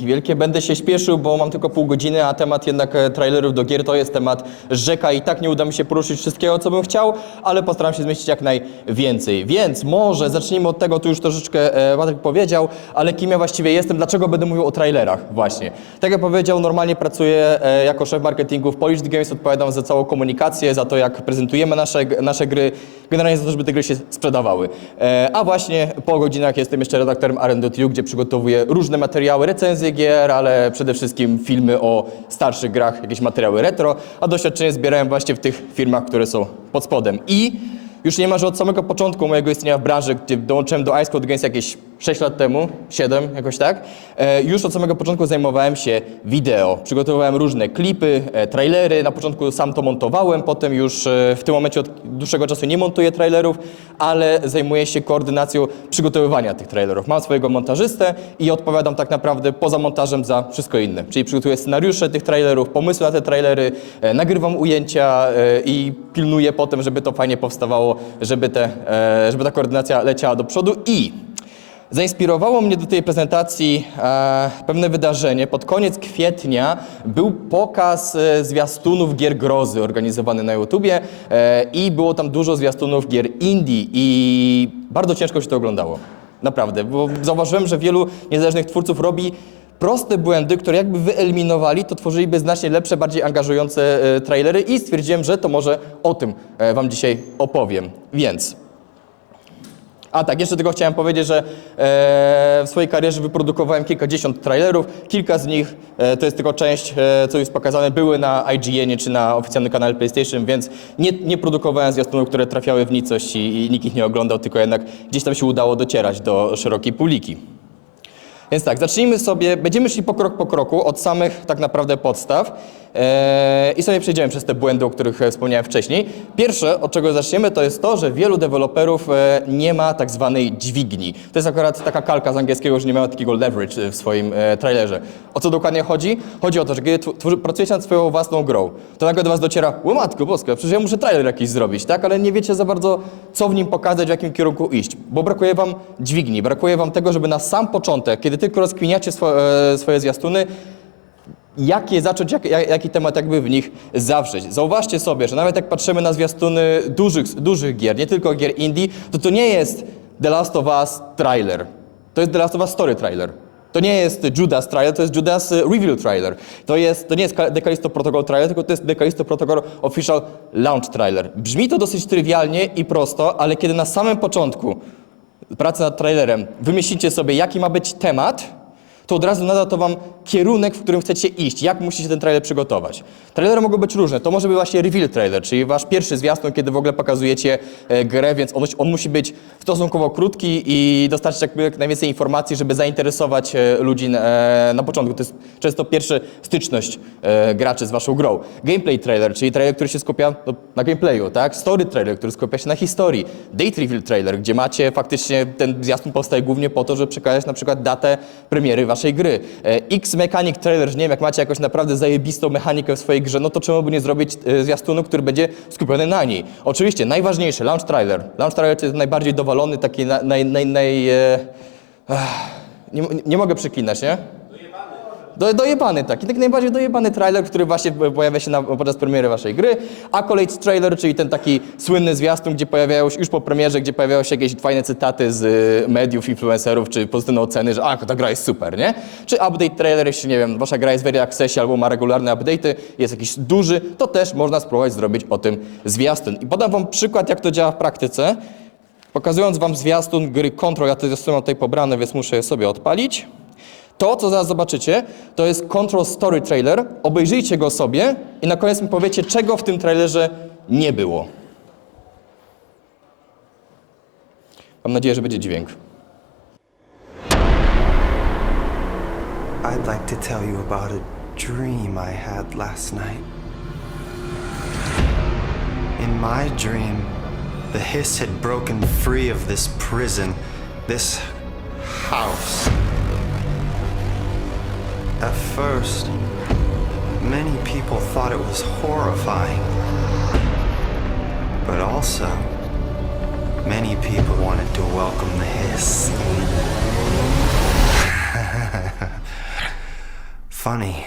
wielkie. Będę się śpieszył, bo mam tylko pół godziny, a temat jednak e, trailerów do gier to jest temat rzeka i tak nie uda mi się poruszyć wszystkiego, co bym chciał, ale postaram się zmieścić jak najwięcej. Więc może zacznijmy od tego, tu już troszeczkę e, Patryk powiedział, ale kim ja właściwie jestem, dlaczego będę mówił o trailerach właśnie. Tak jak powiedział, normalnie pracuję e, jako szef marketingu w Polish Games, odpowiadam za całą komunikację, za to jak prezentujemy nasze, nasze gry, generalnie za to, żeby te gry się sprzedawały. A właśnie po godzinach jestem jeszcze redaktorem R&D.tu, gdzie przygotowuję różne materiały, recenzje gier, ale przede wszystkim filmy o starszych grach, jakieś materiały retro, a doświadczenie zbierałem właśnie w tych firmach, które są pod spodem. I już niemalże od samego początku mojego istnienia w branży, gdzie dołączyłem do Code Games jakieś 6 lat temu, 7 jakoś tak, e, już od samego początku zajmowałem się wideo. Przygotowywałem różne klipy, e, trailery, na początku sam to montowałem, potem już e, w tym momencie od dłuższego czasu nie montuję trailerów, ale zajmuję się koordynacją przygotowywania tych trailerów. Mam swojego montażystę i odpowiadam tak naprawdę poza montażem za wszystko inne. Czyli przygotuję scenariusze tych trailerów, pomysły na te trailery, nagrywam ujęcia i pilnuję potem, żeby to fajnie powstawało, żeby, te, żeby ta koordynacja leciała do przodu i Zainspirowało mnie do tej prezentacji e, pewne wydarzenie. Pod koniec kwietnia był pokaz e, zwiastunów gier grozy organizowany na YouTubie e, i było tam dużo zwiastunów gier indie i bardzo ciężko się to oglądało. Naprawdę, bo zauważyłem, że wielu niezależnych twórców robi proste błędy, które jakby wyeliminowali, to tworzyliby znacznie lepsze, bardziej angażujące e, trailery i stwierdziłem, że to może o tym e, wam dzisiaj opowiem. Więc a tak, jeszcze tylko chciałem powiedzieć, że e, w swojej karierze wyprodukowałem kilkadziesiąt trailerów. Kilka z nich, e, to jest tylko część, e, co jest pokazane, były na IGN czy na oficjalnym kanale PlayStation, więc nie, nie produkowałem zwiastunów, które trafiały w nicość i, i nikt ich nie oglądał, tylko jednak gdzieś tam się udało docierać do szerokiej publiki. Więc tak, zacznijmy sobie, będziemy szli po krok po kroku od samych tak naprawdę podstaw i sobie przejdziemy przez te błędy, o których e, wspomniałem wcześniej. Pierwsze, od czego zaczniemy, to jest to, że wielu deweloperów e, nie ma tak zwanej dźwigni. To jest akurat taka kalka z angielskiego, że nie mają takiego leverage e, w swoim trailerze. O co dokładnie chodzi? Chodzi o to, że kiedy pracujecie nad swoją własną grą, to nagle do was dociera, o matko boska, przecież ja muszę trailer jakiś zrobić, tak? Ale nie wiecie za bardzo, co w nim pokazać, w jakim kierunku iść, bo brakuje wam dźwigni, brakuje wam tego, żeby na sam początek, kiedy tylko rozkwiniacie swo, swoje zwiastuny, jakie zacząć, jak, jak, jaki temat jakby w nich zawrzeć. Zauważcie sobie, że nawet jak patrzymy na zwiastuny dużych, dużych gier, nie tylko gier indie, to to nie jest The Last of Us trailer. To jest The Last of Us story trailer. To nie jest Judas trailer, to jest Judas e, reveal trailer. To, jest, to nie jest The Callisto Protocol trailer, tylko to jest The Callisto Protocol official launch trailer. Brzmi to dosyć trywialnie i prosto, ale kiedy na samym początku pracy nad trailerem wymyślicie sobie, jaki ma być temat, to od razu nada to wam kierunek, w którym chcecie iść, jak musicie ten trailer przygotować. Trailery mogą być różne. To może być właśnie reveal trailer, czyli wasz pierwszy zwiastun, kiedy w ogóle pokazujecie e, grę, więc on, on musi być stosunkowo krótki i dostarczyć jakby jak najwięcej informacji, żeby zainteresować e, ludzi na, e, na początku. To jest często pierwsza styczność graczy z waszą grą. Gameplay trailer, czyli trailer, który się skupia no, na gameplayu, tak? Story trailer, który skupia się na historii. Date reveal trailer, gdzie macie faktycznie ten zwiastun powstaje głównie po to, żeby przekazać na przykład datę premiery waszej gry. E, X Mechanic trailer, nie wiem, jak macie jakąś naprawdę zajebistą mechanikę w swojej grze, no to czemu by nie zrobić e, zwiastunu, który będzie skupiony na niej. Oczywiście, najważniejsze, launch trailer. Launch trailer to jest najbardziej dowalony, taki na, naj, naj, naj, e, nie, nie mogę przeklinać, nie? Do, dojebany taki, tak najbardziej dojebany trailer, który właśnie pojawia się na, podczas premiery waszej gry. Accolades trailer, czyli ten taki słynny zwiastun, gdzie pojawiają się, już po premierze, gdzie pojawiają się jakieś fajne cytaty z y, mediów, influencerów, czy pozytywne oceny, że a, ta gra jest super, nie? Czy update trailer, jeśli nie wiem, wasza gra jest w early accessie albo ma regularne update'y, jest jakiś duży, to też można spróbować zrobić o tym zwiastun. I podam wam przykład, jak to działa w praktyce. Pokazując wam zwiastun gry Control, ja zwiastuny mam tutaj pobrane, więc muszę je sobie odpalić. To, co zaraz zobaczycie, to jest Control Story Trailer. Obejrzyjcie go sobie i na koniec mi powiecie, czego w tym trailerze nie było. Mam nadzieję, że będzie dźwięk. I'd like to tell you about a dream I had last night. In my dream, the hiss had broken free of this prison, this house. At first, many people thought it was horrifying. But also, many people wanted to welcome the hiss. Funny.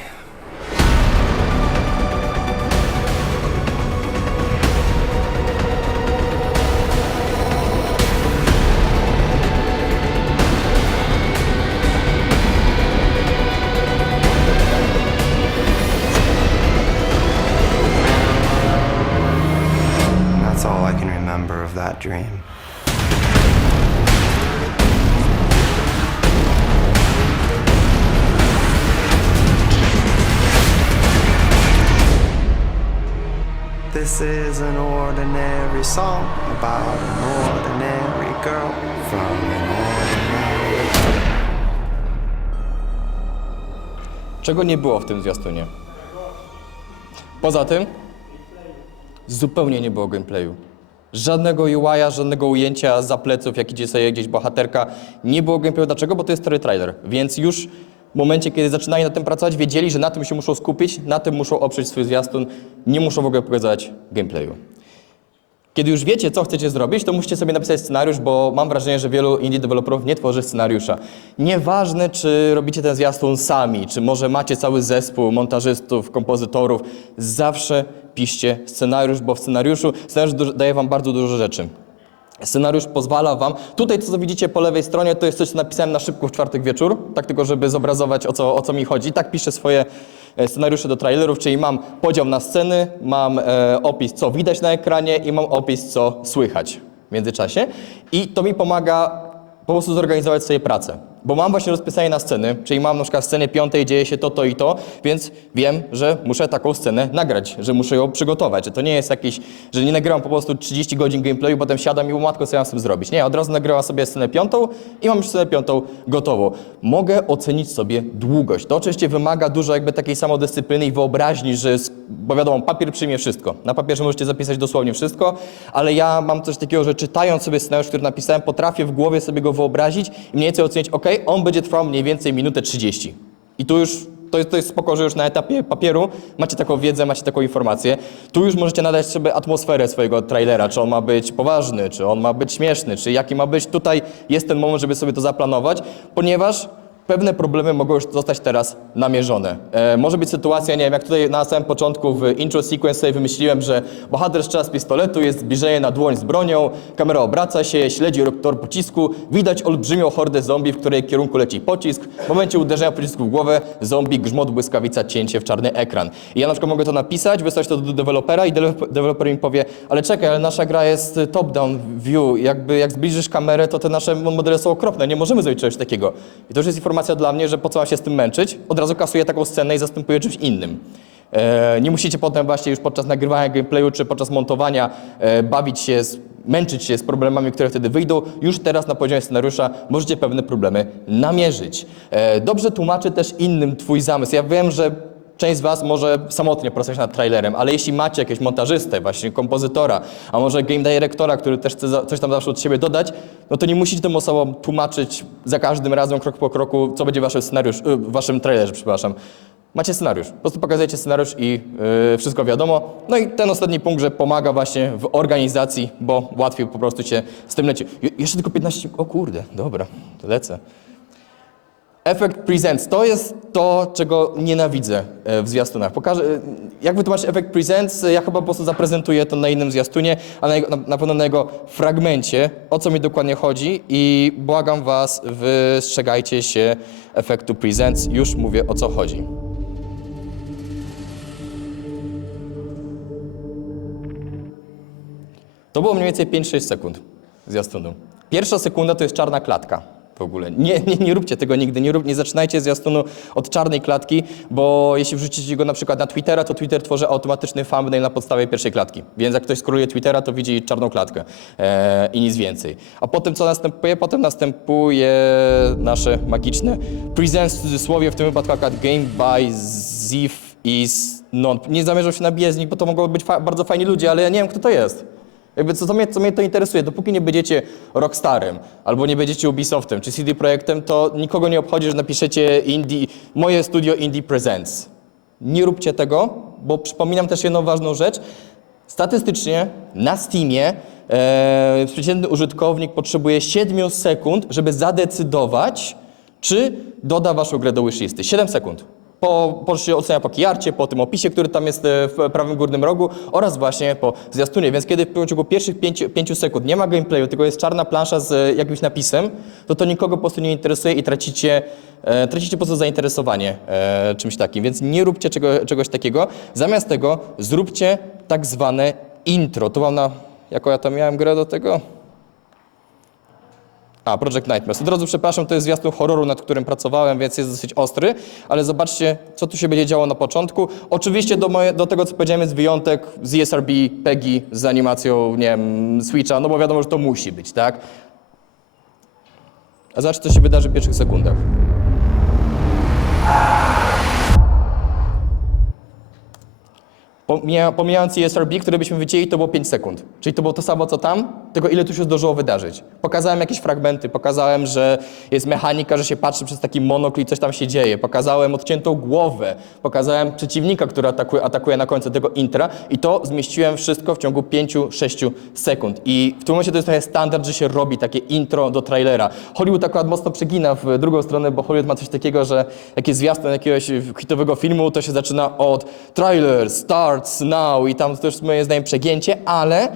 About an ordinary girl from an ordinary. Czego nie było w tym zwiastunie? Poza tym, zupełnie nie było gameplayu. Żadnego UI-a, żadnego ujęcia za pleców, jak idzie sobie gdzieś bohaterka. Nie było gameplayu. Dlaczego? Bo to jest story trailer. Więc już w momencie, kiedy zaczynali nad tym pracować, wiedzieli, że na tym się muszą skupić, na tym muszą oprzeć swój zwiastun, nie muszą w ogóle pokazać gameplayu. Kiedy już wiecie, co chcecie zrobić, to musicie sobie napisać scenariusz, bo mam wrażenie, że wielu indie deweloperów nie tworzy scenariusza. Nieważne, czy robicie ten zwiastun sami, czy może macie cały zespół montażystów, kompozytorów, zawsze piszcie scenariusz, bo w scenariuszu scenariusz daje wam bardzo dużo rzeczy. Scenariusz pozwala wam. Tutaj, co widzicie po lewej stronie, to jest coś, co napisałem na szybko w czwartek wieczór, tak tylko, żeby zobrazować, o co, o co mi chodzi. Tak piszę swoje e, scenariusze do trailerów, czyli mam podział na sceny, mam e, opis, co widać na ekranie i mam opis, co słychać w międzyczasie. I to mi pomaga po prostu zorganizować sobie pracę. Bo mam właśnie rozpisanie na sceny, czyli mam na przykład w scenie piątej dzieje się to, to i to, więc wiem, że muszę taką scenę nagrać, że muszę ją przygotować, że to nie jest jakiś, że nie nagrywam po prostu 30 godzin gameplayu, potem siadam i łatwo co ja mam z tym zrobić. Nie, od razu nagrywam sobie scenę piątą i mam już scenę piątą gotową. Mogę ocenić sobie długość. To oczywiście wymaga dużo jakby takiej samodyscypliny i wyobraźni, że, bo wiadomo, papier przyjmie wszystko. Na papierze możecie zapisać dosłownie wszystko, ale ja mam coś takiego, że czytając sobie scenariusz, który napisałem, potrafię w głowie sobie go wyobrazić i mniej więcej ocenić, ok, on będzie trwał mniej więcej minutę 30. I tu już to jest, to jest spoko, że już na etapie papieru macie taką wiedzę, macie taką informację. Tu już możecie nadać sobie atmosferę swojego trailera, czy on ma być poważny, czy on ma być śmieszny, czy jaki ma być. Tutaj jest ten moment, żeby sobie to zaplanować, ponieważ pewne problemy mogą już zostać teraz namierzone. E, może być sytuacja, nie wiem, jak tutaj na samym początku w intro sequence sobie wymyśliłem, że bohater strzela z pistoletu, jest zbliżenie na dłoń z bronią, kamera obraca się, śledzi tor pocisku, widać olbrzymią hordę zombie, w której kierunku leci pocisk. W momencie uderzenia pocisku w głowę, zombie, grzmot, błyskawica, cięcie w czarny ekran. I ja na przykład mogę to napisać, wysłać to do dewelopera i dewelop- deweloper mi powie, ale czekaj, ale nasza gra jest top-down view, jakby jak zbliżysz kamerę, to te nasze modele są okropne, nie możemy zrobić czegoś takiego. I to już jest informacja dla mnie, że po co mam się z tym męczyć, od razu kasuję taką scenę i zastępuję czymś innym. E, nie musicie potem właśnie już podczas nagrywania gameplayu czy podczas montowania e, bawić się, męczyć się z problemami, które wtedy wyjdą. Już teraz na poziomie scenariusza możecie pewne problemy namierzyć. E, dobrze tłumaczy też innym twój zamysł. Ja wiem, że Część z Was może samotnie pracować nad trailerem, ale jeśli macie jakiegoś montażystę, właśnie kompozytora, a może game directora, który też chce coś tam zawsze od siebie dodać, no to nie musicie tym osobom tłumaczyć za każdym razem, krok po kroku, co będzie waszym scenariusz, y, w waszym trailerze, przepraszam. Macie scenariusz. Po prostu pokazujecie scenariusz i y, wszystko wiadomo. No i ten ostatni punkt, że pomaga właśnie w organizacji, bo łatwiej po prostu się z tym leci. Je- jeszcze tylko 15... O kurde, dobra, to lecę. Efekt Presents to jest to, czego nienawidzę e, w zwiastunach. Pokażę, e, jak wytłumaczyć efekt Presents, ja chyba po prostu zaprezentuję to na innym zwiastunie, a na, na pewno na jego fragmencie, o co mi dokładnie chodzi i błagam Was, wystrzegajcie się efektu Presents, już mówię o co chodzi. To było mniej więcej 5-6 sekund zwiastunu. Pierwsza sekunda to jest czarna klatka w ogóle. Nie, nie, nie róbcie tego nigdy, nie, rób, nie zaczynajcie zwiastunu od czarnej klatki, bo jeśli wrzucicie go na przykład na Twittera, to Twitter tworzy automatyczny thumbnail na podstawie pierwszej klatki. Więc jak ktoś skroluje Twittera, to widzi czarną klatkę e, i nic więcej. A potem co następuje? Potem następuje nasze magiczne presents w cudzysłowie, w tym wypadku akurat game by Ziff is non. Nie zamierzam się nabijać z nich, bo to mogą być fa- bardzo fajni ludzie, ale ja nie wiem, kto to jest. Jakby co, co, mnie, co mnie to interesuje, dopóki nie będziecie Rockstarem, albo nie będziecie Ubisoftem, czy CD Projektem, to nikogo nie obchodzi, że napiszecie indie, moje studio Indie Presents. Nie róbcie tego, bo przypominam też jedną ważną rzecz. Statystycznie na Steamie e, przeciętny użytkownik potrzebuje 7 sekund, żeby zadecydować, czy doda waszą grę do wishlisty. 7 sekund. Po, po się ocenia po kijarcie, po tym opisie, który tam jest e, w prawym górnym rogu oraz właśnie po zwiastunie. Więc kiedy w ciągu pierwszych 5 sekund nie ma gameplayu, tylko jest czarna plansza z e, jakimś napisem, to to nikogo po prostu nie interesuje i tracicie, e, tracicie po prostu zainteresowanie e, czymś takim. Więc nie róbcie czego, czegoś takiego. Zamiast tego zróbcie tak zwane intro. Tu mam na... Jaką ja tam miałem grę do tego? A, Project Nightmares. Od razu przepraszam, to jest zwiastun horroru, nad którym pracowałem, więc jest dosyć ostry, ale zobaczcie, co tu się będzie działo na początku. Oczywiście do, moje, do tego, co powiedziałem, jest wyjątek z ESRB, PEGI, z animacją, nie wiem, Switcha, no bo wiadomo, że to musi być, tak? A zobaczcie, co się wydarzy w pierwszych sekundach. Pomijając ESRB, które byśmy wycięli, to było 5 sekund. Czyli to było to samo, co tam, tylko ile tu się zdążyło wydarzyć. Pokazałem jakieś fragmenty, pokazałem, że jest mechanika, że się patrzy przez taki monokl i coś tam się dzieje. Pokazałem odciętą głowę, pokazałem przeciwnika, który atakuje, atakuje na końcu tego intra i to zmieściłem wszystko w ciągu 5-6 sekund. I w tym momencie to jest trochę standard, że się robi takie intro do trailera. Hollywood akurat mocno przegina w drugą stronę, bo Hollywood ma coś takiego, że jak jest zwiastun jakiegoś hitowego filmu, to się zaczyna od trailer, starts now i tam to już moim zdaniem przegięcie, ale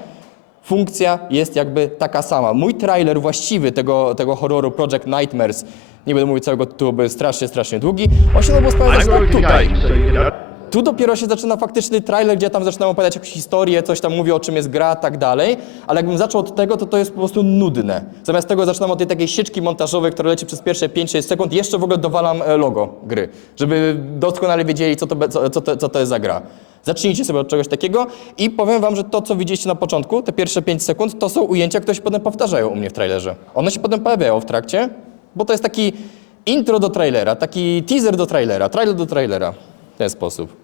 funkcja jest jakby taka sama. Mój trailer właściwy tego, tego horroru Project Nightmares, nie będę mówił całego tytułu, bo jest strasznie, strasznie długi, on się no sprawia tutaj. Tu dopiero się zaczyna faktyczny trailer, gdzie tam zaczynam opowiadać jakąś historię, coś tam mówię o czym jest gra, tak dalej, ale jakbym zaczął od tego, to to jest po prostu nudne. Zamiast tego zaczynam od tej takiej sieczki montażowej, która leci przez pierwsze 5-6 sekund, jeszcze w ogóle dowalam e, logo gry, żeby doskonale wiedzieli, co to, co, co, to, co to jest za gra. Zacznijcie sobie od czegoś takiego i powiem wam, że to, co widzieliście na początku, te pierwsze 5 sekund, to są ujęcia, które się potem powtarzają u mnie w trailerze. One się potem pojawiają w trakcie, bo to jest taki intro do trailera, taki teaser do trailera, trailer do trailera. W ten sposób.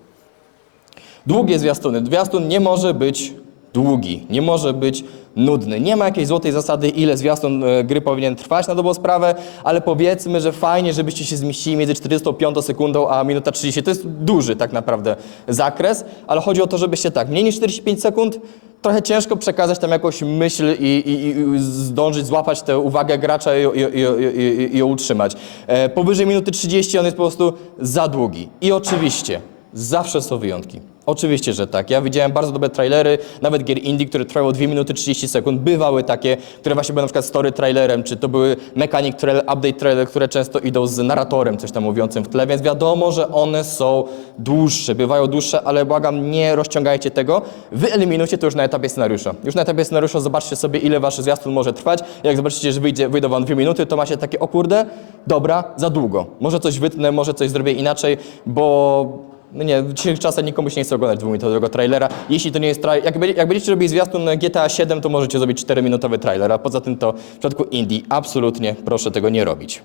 Długie zwiastuny. Zwiastun nie może być długi, nie może być nudny. Nie ma jakiejś złotej zasady, ile zwiastun e, gry powinien trwać na dobrą sprawę, ale powiedzmy, że fajnie, żebyście się zmieścili między 45 sekundą a minuta 30. To jest duży tak naprawdę zakres, ale chodzi o to, żebyście tak, mniej niż 45 sekund, trochę ciężko przekazać tam jakąś myśl i, i, i zdążyć złapać tę uwagę gracza i, i, i, i, ją utrzymać. E, powyżej minuty 30 on jest po prostu za długi. I oczywiście, zawsze są wyjątki. Oczywiście, że tak. Ja widziałem bardzo dobre trailery, nawet gier indie, które trwały 2 minuty 30 sekund. Bywały takie, które właśnie były na przykład story trailerem, czy to były mechanic trailer, update trailer, które często idą z narratorem, coś tam mówiącym w tle, więc wiadomo, że one są dłuższe, bywają dłuższe, ale błagam, nie rozciągajcie tego. Wyeliminujcie to już na etapie scenariusza. Już na etapie scenariusza zobaczcie sobie, ile wasz zwiastun może trwać. Jak zobaczycie, że wyjdzie, wyjdą wam 2 minuty, to macie takie, o kurde, dobra, za długo. Może coś wytnę, może coś zrobię inaczej, bo no nie, w dzisiejszych czasach nikomu się nie chce oglądać dwuminutowego trailera. Jeśli to nie jest trailer, jak, jak będziecie robili zwiastun GTA 7, to możecie zrobić 4-minutowy trailer, a poza tym to w przypadku Indie absolutnie proszę tego nie robić.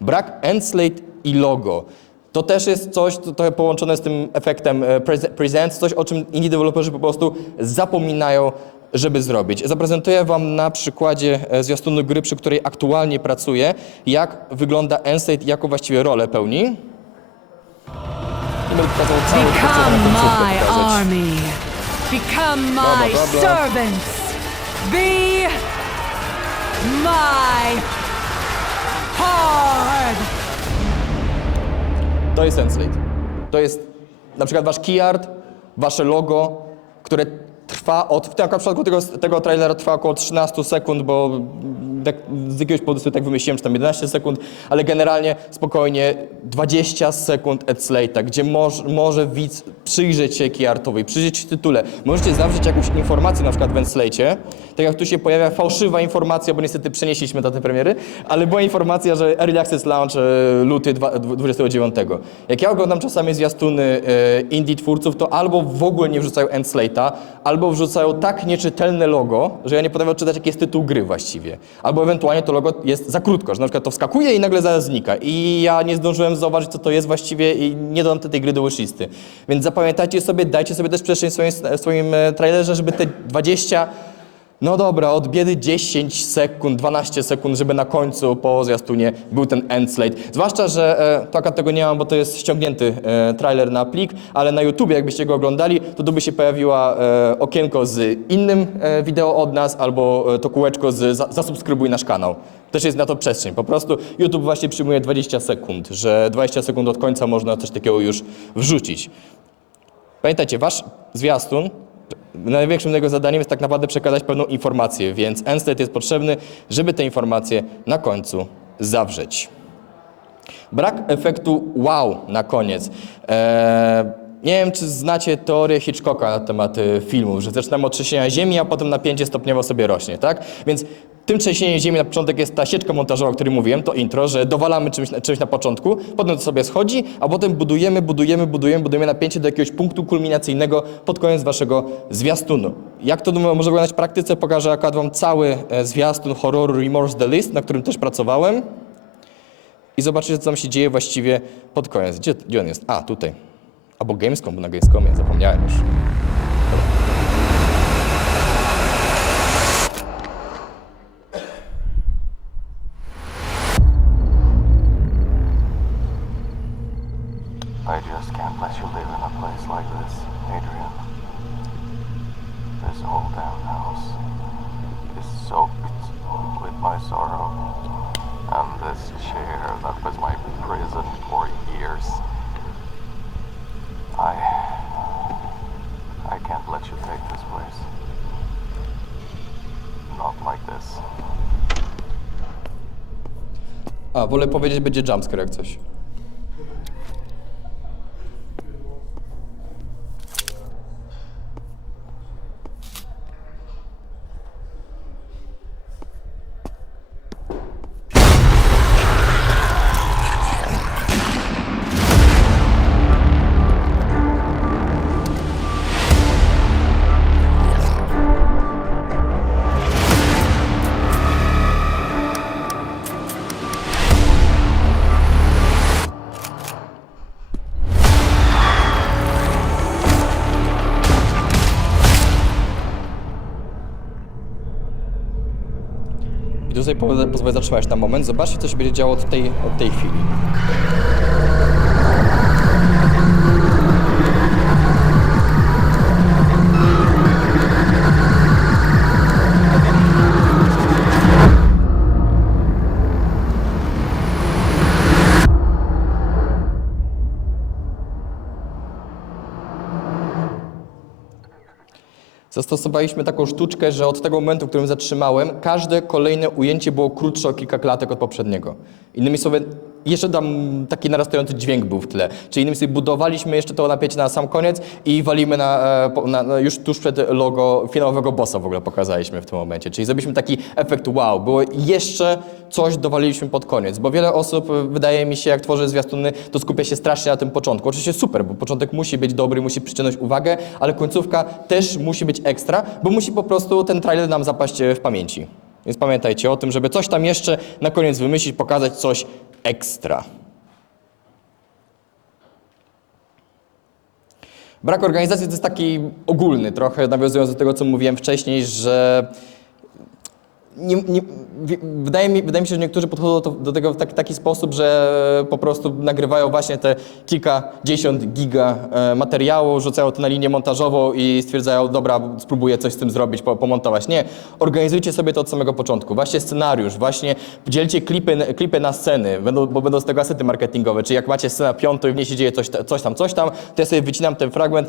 Brak endslate i logo. To też jest coś to trochę połączone z tym efektem e, preze- presents, coś o czym indie deweloperzy po prostu zapominają, żeby zrobić. Zaprezentuję Wam na przykładzie e, zwiastunu gry, przy której aktualnie pracuję, jak wygląda endslate i jaką właściwie rolę pełni. Będę pokazał całej Become my pokazać. army. Become my blah, blah. servants. Be my hard. To jest Enslate. To jest na przykład wasz keyart, wasze logo, które trwa od, w tym przypadku tego, tego trailera trwa około 13 sekund, bo tak, z jakiegoś powodu tak wymyśliłem, czy tam 11 sekund, ale generalnie spokojnie 20 sekund Enslate'a, gdzie moż, może widz przyjrzeć się keyartowi, przyjrzeć się tytule. Możecie zawrzeć jakąś informację na przykład w Enslate'cie, tak jak tu się pojawia fałszywa informacja, bo niestety przenieśliśmy datę premiery, ale była informacja, że Early Access Launch e, luty dwa- dwu- 29. Jak ja oglądam czasami zwiastuny e, indie twórców, to albo w ogóle nie wrzucają Endslate'a, albo wrzucają tak nieczytelne logo, że ja nie potrafię odczytać, jaki jest tytuł gry właściwie. Albo ewentualnie to logo jest za krótko, że na przykład to wskakuje i nagle zaraz znika. I ja nie zdążyłem zauważyć, co to jest właściwie i nie dodam tej gry do wishlisty. Więc zapamiętajcie sobie, dajcie sobie też przestrzeń w swoim, w swoim e, trailerze, żeby te 20 No dobra, od biedy 10 sekund, 12 sekund, żeby na końcu po zwiastunie był ten end slate. Zwłaszcza, że e, to akurat tego nie mam, bo to jest ściągnięty e, trailer na plik, ale na YouTube, jakbyście go oglądali, to tu by się pojawiła e, okienko z innym e, wideo od nas, albo e, to kółeczko z za, zasubskrybuj nasz kanał. Też jest na to przestrzeń. Po prostu YouTube właśnie przyjmuje 20 sekund, że 20 sekund od końca można coś takiego już wrzucić. Pamiętajcie, wasz zwiastun, największym jego zadaniem jest tak naprawdę przekazać pewną informację, więc Enstate jest potrzebny, żeby te informacje na końcu zawrzeć. Brak efektu wow na koniec. Eee, nie wiem, czy znacie teorię Hitchcocka na temat e, filmów, że zaczynamy od trzęsienia ziemi, a potem napięcie stopniowo sobie rośnie, tak? Więc tym trzęsieniem ziemi na początek jest ta sieczka montażowa, o której mówiłem, to intro, że dowalamy czymś, czymś na początku, potem to sobie schodzi, a potem budujemy, budujemy, budujemy, budujemy napięcie do jakiegoś punktu kulminacyjnego pod koniec waszego zwiastunu. Jak to może wyglądać w praktyce, pokażę akurat wam cały e, zwiastun horroru Remorse The List, na którym też pracowałem i zobaczycie, co tam się dzieje właściwie pod koniec. Gdzie, gdzie on jest? A, tutaj. Albo Gamescom, bo na Gamescomie, zapomniałem już. I just can't let you live in a place like this, Adrian. This whole damn house is soaked with my sorrow. And this chair that was my prison for years. I. I can't let you take this place. Not like this. A, wolę powiedzieć, będzie jumpscare jak coś. Tutaj po- pozwolę zatrzymać na moment. Zobaczcie, co się będzie działo od tej, od tej chwili. Zastosowaliśmy taką sztuczkę, że od tego momentu, w którym zatrzymałem, każde kolejne ujęcie było krótsze o kilka klatek od poprzedniego. Innymi słowy, jeszcze tam taki narastający dźwięk był w tle. Czyli innymi słowy, budowaliśmy jeszcze to napięcie na sam koniec i walimy na, e, na, na już tuż przed logo finałowego bossa w ogóle pokazaliśmy w tym momencie. Czyli zrobiliśmy taki efekt wow. Było jeszcze coś dowaliliśmy pod koniec, bo wiele osób, e, wydaje mi się, jak tworzy zwiastuny, to skupia się strasznie na tym początku. Oczywiście super, bo początek musi być dobry, musi przyciągnąć uwagę, ale końcówka też musi być ekstra, bo musi po prostu ten trailer nam zapaść e, w pamięci. Więc pamiętajcie o tym, żeby coś tam jeszcze na koniec wymyślić, pokazać coś ekstra. Brak organizacji to jest taki ogólny, trochę nawiązując do tego, co mówiłem wcześniej, że nie, nie, wydaje, mi, wydaje mi się, że niektórzy podchodzą do, tego w taki, taki sposób, że po prostu nagrywają właśnie te kilkadziesiąt giga e, materiału, rzucają to na linię montażową i stwierdzają, dobra, spróbuję coś z tym zrobić, po, pomontować. Nie, organizujcie sobie to od samego początku. Właśnie scenariusz, właśnie dzielcie klipy, klipy na sceny, będą, bo będą z tego asety marketingowe. Czyli jak macie scenę piątą i w niej się dzieje coś, coś tam, coś tam, to ja sobie wycinam ten fragment,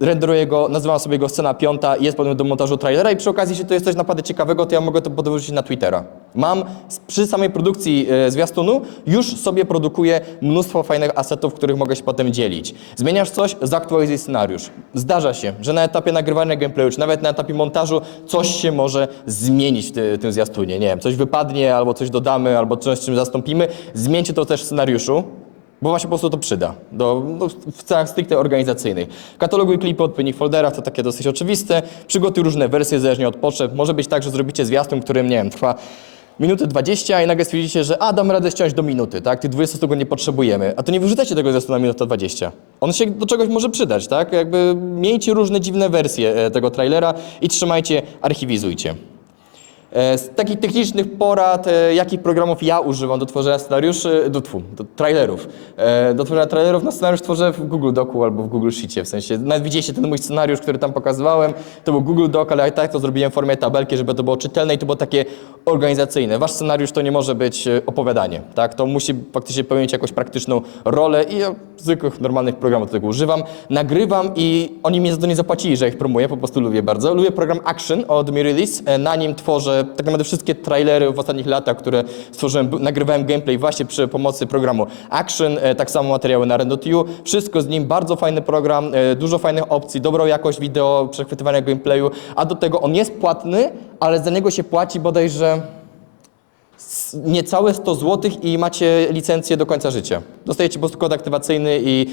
renderuję go, nazywam sobie go scena piąta jest potem do montażu trailera i przy okazji, jeśli to jest coś naprawdę ciekawego, to ja mogę to potem na Twittera. Mam przy samej produkcji e, zwiastunu już sobie produkuję mnóstwo fajnych asetów, których mogę się potem dzielić. Zmieniasz coś, zaktualizuj scenariusz. Zdarza się, że na etapie nagrywania gameplayu, czy nawet na etapie montażu coś się może zmienić w ty, tym zwiastunie. Nie wiem, coś wypadnie, albo coś dodamy, albo coś, czym zastąpimy. Zmieńcie to też w scenariuszu. Bo właśnie po prostu to przyda do, no, w celach stricte organizacyjnych. Kataloguj klipy od odpowiednich folderach, to takie dosyć oczywiste. Przygotuj różne wersje zależnie od potrzeb. Może być tak, że zrobicie zwiastun, którym, nie wiem, trwa minutę 20 i nagle stwierdzicie, że a, damy radę ściąć do minuty, tak? Tych 20 sekund nie potrzebujemy. A to nie wyrzucacie tego zwiastuna na minutę 20. On się do czegoś może przydać, tak? Jakby miejcie różne dziwne wersje e, tego trailera i trzymajcie, archiwizujcie. E, Z takich technicznych porad, e, jakich programów ja używam do tworzenia scenariuszy, do, tfu, do trailerów. E, Do tworzenia trailerów, no scenariusz tworzę w Google Docu albo w Google Sheetie, w sensie, nawet widzieliście ten mój scenariusz, który tam pokazywałem, to był Google Doc, ale i tak to zrobiłem w formie tabelki, żeby to było czytelne i to było takie organizacyjne. Wasz scenariusz to nie może być opowiadanie, tak? To musi faktycznie pełnić jakąś praktyczną rolę i ja zwykłych, normalnych programów do tego używam. Nagrywam i oni mi za to nie zapłacili, że ich promuję, po prostu lubię bardzo. Lubię program Action od Mi Release, E, na nim tworzę tak naprawdę wszystkie trailery w ostatnich latach, które stworzyłem, nagrywałem gameplay właśnie przy pomocy programu Action, e, tak samo materiały na Rendo.tu, wszystko z nim, bardzo fajny program, e, dużo fajnych opcji, dobrą jakość wideo, przechwytywania gameplayu, a do tego on jest płatny, ale za niego się płaci bodajże niecałe 100 zł i macie licencję do końca życia. Dostajecie po prostu kod aktywacyjny i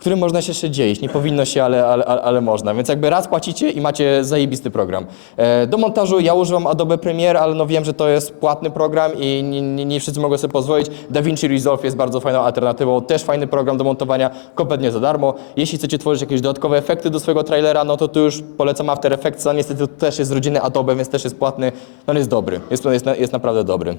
którym można się jeszcze dzielić. Nie powinno się, ale, ale, ale można. Więc jakby raz płacicie i macie zajebisty program. E, do montażu ja używam Adobe Premiere, ale no wiem, że to jest płatny program i nie, nie, nie wszyscy mogą sobie pozwolić. DaVinci Resolve jest bardzo fajną alternatywą. Też fajny program do montowania, kompletnie za darmo. Jeśli chcecie tworzyć jakieś dodatkowe efekty do swojego trailera, no to tu już polecam After Effects. a Niestety to też jest rodziny Adobe, więc też jest płatny. No on jest dobry. Jest, jest, jest naprawdę dobry.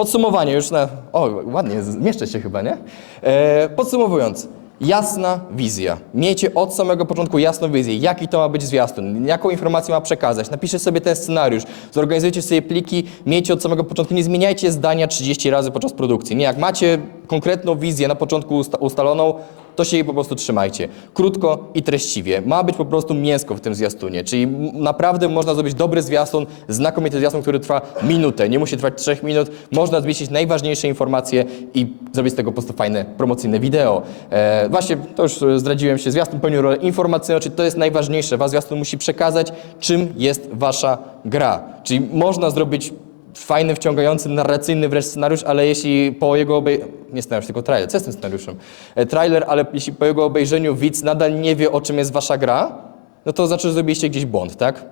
Podsumowanie już na. O, ładnie, zmieszczę się chyba, nie? E, podsumowując. Jasna wizja. Miejcie od samego początku jasną wizję, jaki to ma być zwiastun, jaką informację ma przekazać. Napiszcie sobie ten scenariusz, zorganizujcie sobie pliki, miejcie od samego początku, nie zmieniajcie zdania 30 razy podczas produkcji. Nie, jak macie konkretną wizję na początku usta- ustaloną, to się jej po prostu trzymajcie. Krótko i treściwie. Ma być po prostu mięsko w tym zwiastunie, czyli naprawdę można zrobić dobry zwiastun, znakomity zwiastun, który trwa minutę, nie musi trwać trzech minut. Można zmieścić najważniejsze informacje i zrobić z tego po prostu fajne, promocyjne wideo. E, właśnie, to już e, zdradziłem się, zwiastun pełni rolę informacyjną, czyli to jest najważniejsze. Wasz zwiastun musi przekazać, czym jest wasza gra. Czyli można zrobić fajny, wciągający, narracyjny wręcz scenariusz, ale jeśli po jego obejrzeniu, nie scenariusz, tylko trailer, co jest tym scenariuszem? E, Trailer, ale jeśli po jego obejrzeniu widz nadal nie wie, o czym jest wasza gra, no to znaczy, że zrobiliście gdzieś błąd, tak?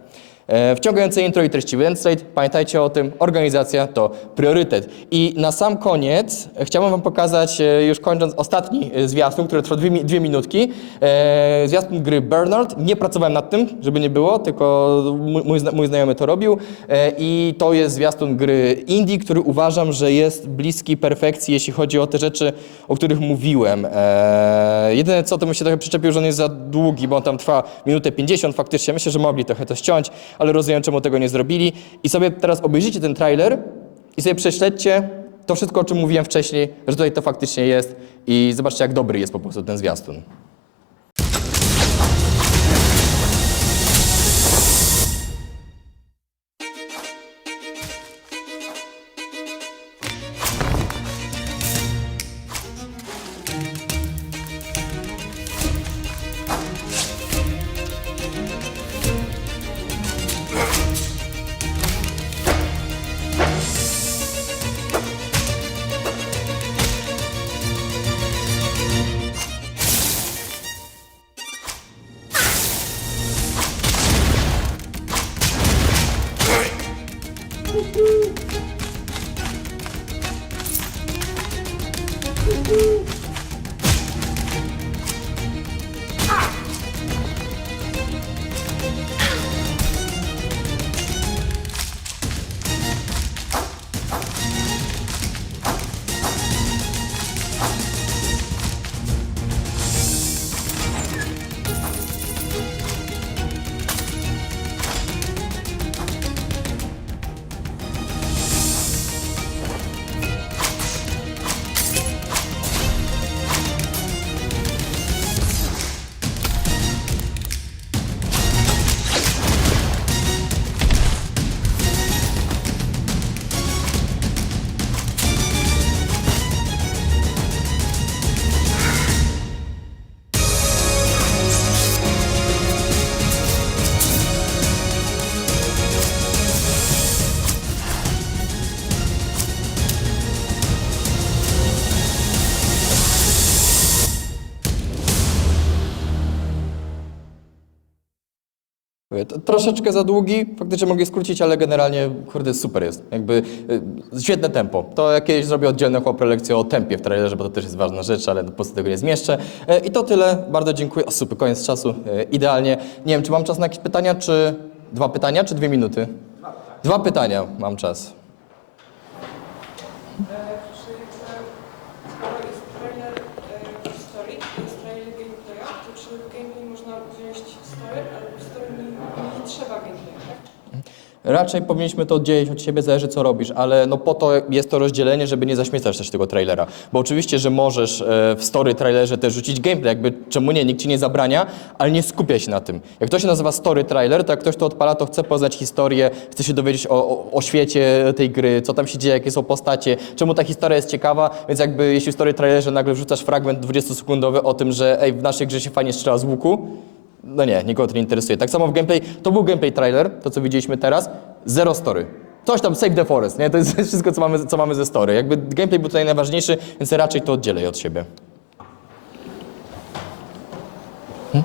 E, Wciągające intro i treściwy endslate, pamiętajcie o tym, organizacja to priorytet. I na sam koniec e, chciałbym wam pokazać, e, już kończąc, ostatni zwiastun, który trwa dwie, dwie minutki. Zwiastun gry Bernard. Nie pracowałem nad tym, żeby nie było, tylko mój, mój, zna- mój znajomy to robił. I to jest zwiastun gry indie, który uważam, że jest bliski perfekcji, jeśli chodzi o te rzeczy, o których mówiłem. Jedyne co, to bym się trochę przyczepił, że on jest za długi, bo on tam trwa minutę 50 faktycznie. Myślę, że mogli trochę to ściąć, ale rozumiem, czemu tego nie zrobili. I sobie teraz obejrzyjcie ten trailer i sobie prześledźcie to wszystko, o czym mówiłem wcześniej, że tutaj to faktycznie jest i zobaczcie, jak dobry jest po prostu ten zwiastun. Troszeczkę za długi, faktycznie mogę skrócić, ale generalnie, kurde, super jest. Jakby y, świetne tempo. To ja kiedyś zrobię oddzielną chyba prelekcję o tempie w trailerze, bo to też jest ważna rzecz, ale po prostu tego nie zmieszczę. E, I to tyle. Bardzo dziękuję. O, super, koniec czasu. E, Idealnie. Nie wiem, czy mam czas na jakieś pytania, czy dwa pytania, czy dwie minuty? Dwa pytania mam czas. Czyli czy skoro jest trailer e, historii, jest trailer gameplaya, to czy w gameplay można wziąć story, ale w story nie, nie trzeba gameplaya, tak? Raczej powinniśmy to oddzielić od siebie, zależy co robisz, ale no po to jest to rozdzielenie, żeby nie zaśmiecać też tego trailera. Bo oczywiście, że możesz e, w story trailerze też rzucić gameplay, jakby czemu nie, nikt ci nie zabrania, ale nie skupia się na tym. Jak to się nazywa story trailer, to jak ktoś to odpala, to chce poznać historię, chce się dowiedzieć o, o, o świecie tej gry, co tam się dzieje, jakie są postacie, czemu ta historia jest ciekawa, więc jakby jeśli w story trailerze nagle wrzucasz fragment 20-sekundowy o tym, że ej, w naszej grze się fajnie strzela z łuku, no nie, nikogo to nie interesuje. Tak samo w gameplay, to był gameplay trailer, to co widzieliśmy teraz, zero story. Coś tam, Save the Forest, nie? To jest wszystko, co mamy, co mamy ze story. Jakby gameplay był tutaj najważniejszy, więc raczej to oddzielę od siebie. Trailer?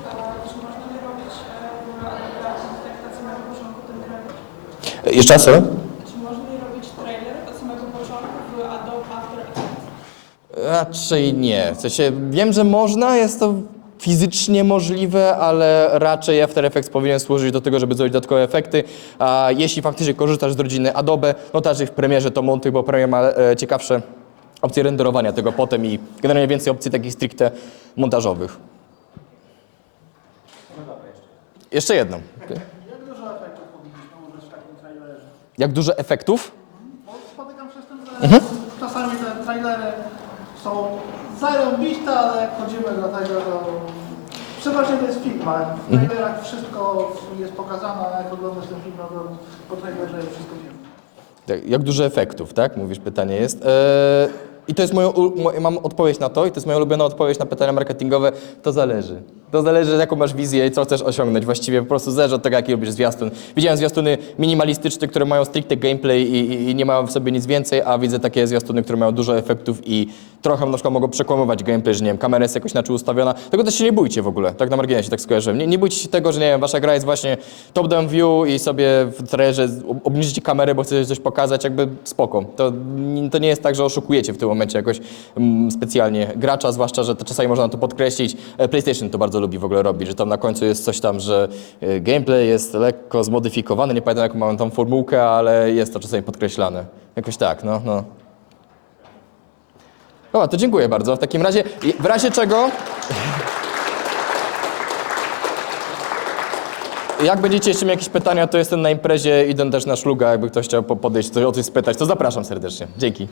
E, Jeszcze raz, sorry? Czy można nie robić trailer od samego początku w Adobe After Effects? Raczej nie. W sensie, wiem, że można, jest to fizycznie możliwe, ale raczej After Effects powinien służyć do tego, żeby zrobić dodatkowe efekty. A jeśli faktycznie korzystasz z rodziny Adobe, no to raczej w premierze to montuj, bo premier ma e, ciekawsze opcje renderowania tego potem i generalnie więcej opcji takich stricte montażowych. Jeszcze jedną. Jak dużo efektów powinniśmy użyć w takim trailerze? Jak dużo efektów? Bo spotykam się z tym, że czasami te trailery są zarąbiste, ale jak chodzimy do tego, to przeważnie to jest film, a w trailerach wszystko jest pokazane, a jak oglądasz ten film, no to po trailerze wszystko wiemy. Tak, Jak dużo efektów, tak? Mówisz, pytanie jest. Eee, I to jest moją, mam odpowiedź na to i to jest moja ulubiona odpowiedź na pytania marketingowe. To zależy. To zależy, jaką masz wizję i co chcesz osiągnąć. Właściwie po prostu zależy od tego, jaki lubisz zwiastun. Widziałem zwiastuny minimalistyczne, które mają stricte gameplay i, i, i nie mają w sobie nic więcej, a widzę takie zwiastuny, które mają dużo efektów i trochę na przykład mogą przekłamywać gameplay, że nie wiem, kamera jest jakoś inaczej ustawiona. Tego też się nie bójcie w ogóle, tak na marginesie, tak skojarzyłem. Nie, nie bójcie się tego, że nie wiem, wasza gra jest właśnie top-down view i sobie w trailerze ob- obniżycie kamerę, bo chcecie coś pokazać, jakby spoko. To, to nie jest tak, że oszukujecie w tym momencie jakoś mm, specjalnie gracza, zwłaszcza, że to czasami można to podkreślić. E, PlayStation to bardzo lubi w ogóle robić, że tam na końcu jest coś tam, że e, gameplay jest lekko zmodyfikowany, nie pamiętam jaką mamy tam formułkę, ale jest to czasami podkreślane. Jakoś tak, no, no. O, to dziękuję bardzo. W takim razie, w razie czego... Jak będziecie jeszcze mieli jakieś pytania, to jestem na imprezie, idę też na szluga, jakby ktoś chciał po- podejść, coś o coś spytać, to zapraszam serdecznie. Dzięki.